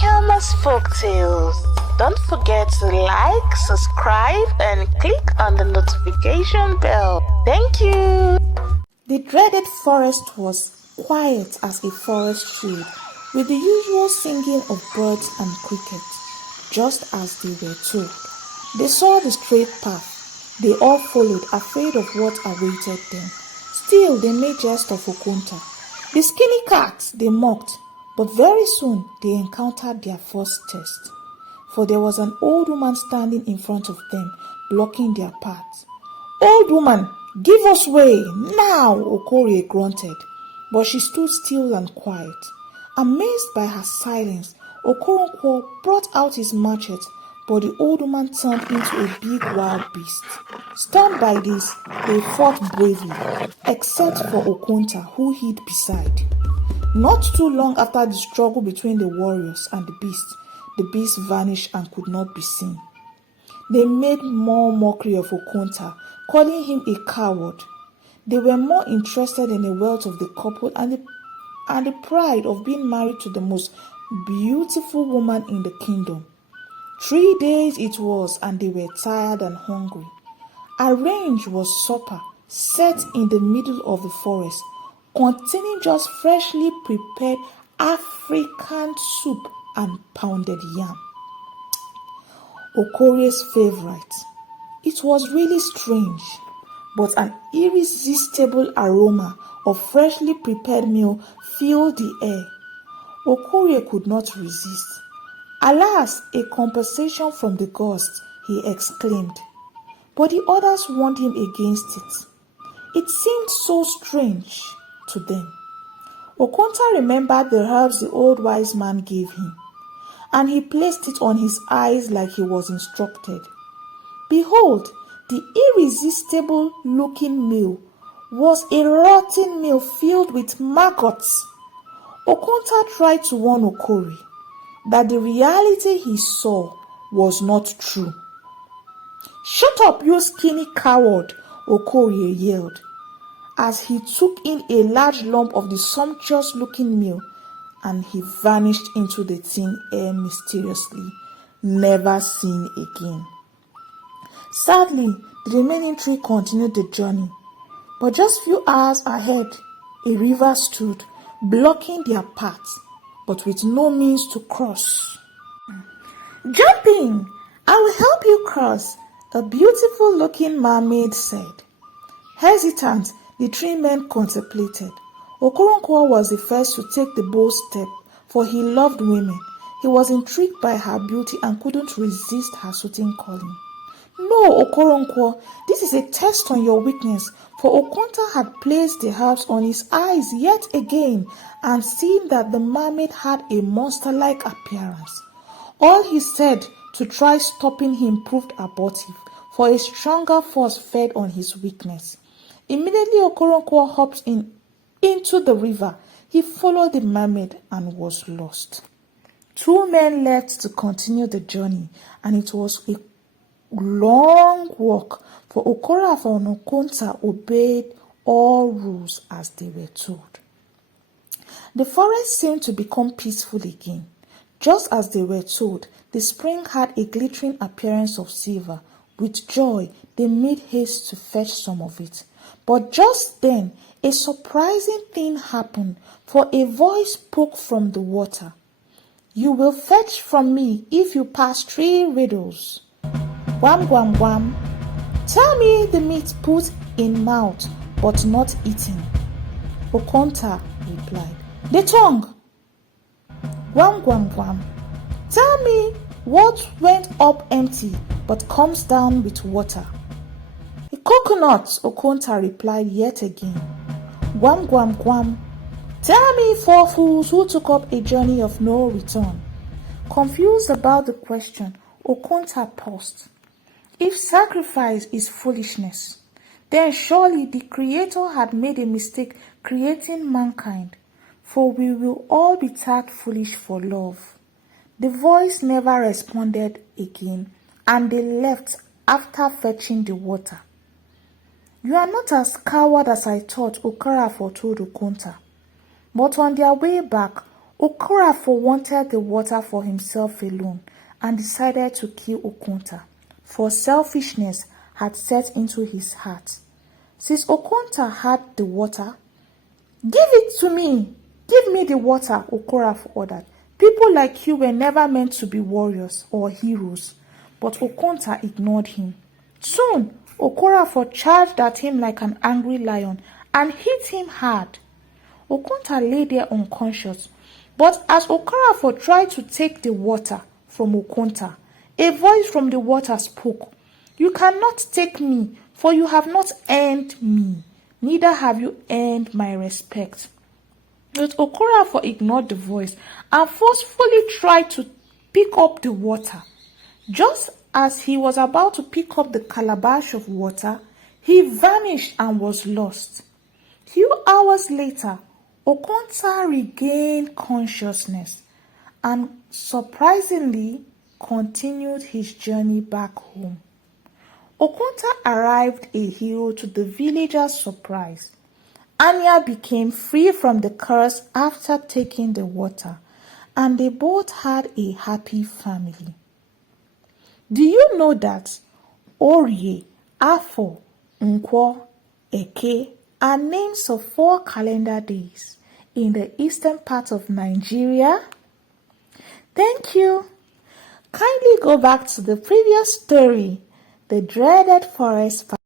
Hilma's Folktales. Don't forget to like, subscribe, and click on the notification bell. Thank you. The dreaded forest was quiet as a forest should, with the usual singing of birds and crickets, just as they were told. They saw the straight path. They all followed, afraid of what awaited them. Still, they made jest of Okonta. The skinny cat, they mocked, but very soon they encountered their first test. For there was an old woman standing in front of them, blocking their path. "Old woman, give us way, now," Okorie grunted, but she stood still and quiet. Amazed by her silence, Okoronkwo brought out his machete, but the old woman turned into a big wild beast. Stunned by this, they fought bravely, except for Okonta, who hid beside. Not too long after the struggle between the warriors and the beast vanished and could not be seen. They made more mockery of Okonta, calling him a coward. They were more interested in the wealth of the couple and the pride of being married to the most beautiful woman in the kingdom. 3 days it was, and they were tired and hungry. Arranged was supper, set in the middle of the forest, containing just freshly prepared African soup and pounded yam. Okorie's favorite. It was really strange, but an irresistible aroma of freshly prepared meal filled the air. Okorie could not resist. "Alas, a compensation from the gods," he exclaimed. But the others warned him against it. It seemed so strange to them. Okonta remembered the herbs the old wise man gave him, and he placed it on his eyes like he was instructed. Behold, the irresistible-looking meal was a rotten meal filled with maggots. Okonta tried to warn Okorie that the reality he saw was not true. "Shut up, you skinny coward," Okorie yelled, as he took in a large lump of the sumptuous-looking meal, and he vanished into the thin air mysteriously, never seen again. Sadly, the remaining three continued the journey, but just few hours ahead, a river stood, blocking their path, but with no means to cross. "Jump in! I will help you cross," a beautiful-looking mermaid said. Hesitant, the three men contemplated. Okoronkwo was the first to take the bold step, for he loved women. He was intrigued by her beauty and couldn't resist her soothing calling. "No, Okoronkwo, this is a test on your weakness," for Okonta had placed the herbs on his eyes yet again and seen that the mermaid had a monster-like appearance. All he said to try stopping him proved abortive, for a stronger force fed on his weakness. Immediately Okoronkwo hopped into the river. He followed the mermaid and was lost. 2 men left to continue the journey, and it was a long walk, for Okorafor and Okonta obeyed all rules as they were told. The forest seemed to become peaceful again. Just as they were told, the spring had a glittering appearance of silver. With joy, they made haste to fetch some of it. But just then, a surprising thing happened, for a voice spoke from the water. "You will fetch from me if you pass 3 riddles. Wham, wham, wham. Tell me the meat put in mouth, but not eaten." Okonta replied, "The tongue." "Wham, wham, wham. Tell me what went up empty, but comes down with water." "A coconut," Okonta replied yet again. "Wham, wham, wham. Tell me 4 fools who took up a journey of no return." Confused about the question, Okonta paused. If sacrifice is foolishness, then surely the Creator had made a mistake creating mankind, for we will all be tagged foolish for love. The voice never responded again, and they left after fetching the water. "You are not as coward as I thought," Okorafor told Okonta. But on their way back, Okorafor wanted the water for himself alone and decided to kill Okonta, for selfishness had set into his heart. Since Okonta had the water, "Give it to me! Give me the water," Okorafor ordered. People like you were never meant to be warriors or heroes. But Okonta ignored him. Soon, Okorafor charged at him like an angry lion and hit him hard. Okonta lay there unconscious. But as Okorafor tried to take the water from Okonta, a voice from the water spoke. "You cannot take me, for you have not earned me. Neither have you earned my respect." But Okorafor ignored the voice and forcefully tried to pick up the water. Just as he was about to pick up the calabash of water, he vanished and was lost. Few hours later, Okonta regained consciousness and surprisingly continued his journey back home. Okonta arrived a hero to the villagers' surprise. Anya became free from the curse after taking the water, and they both had a happy family. Do you know that Orie, Afo, Nkwo, Eke are names of 4 calendar days in the eastern part of Nigeria? Thank you. Kindly go back to the previous story, The Dreaded Forest Fire.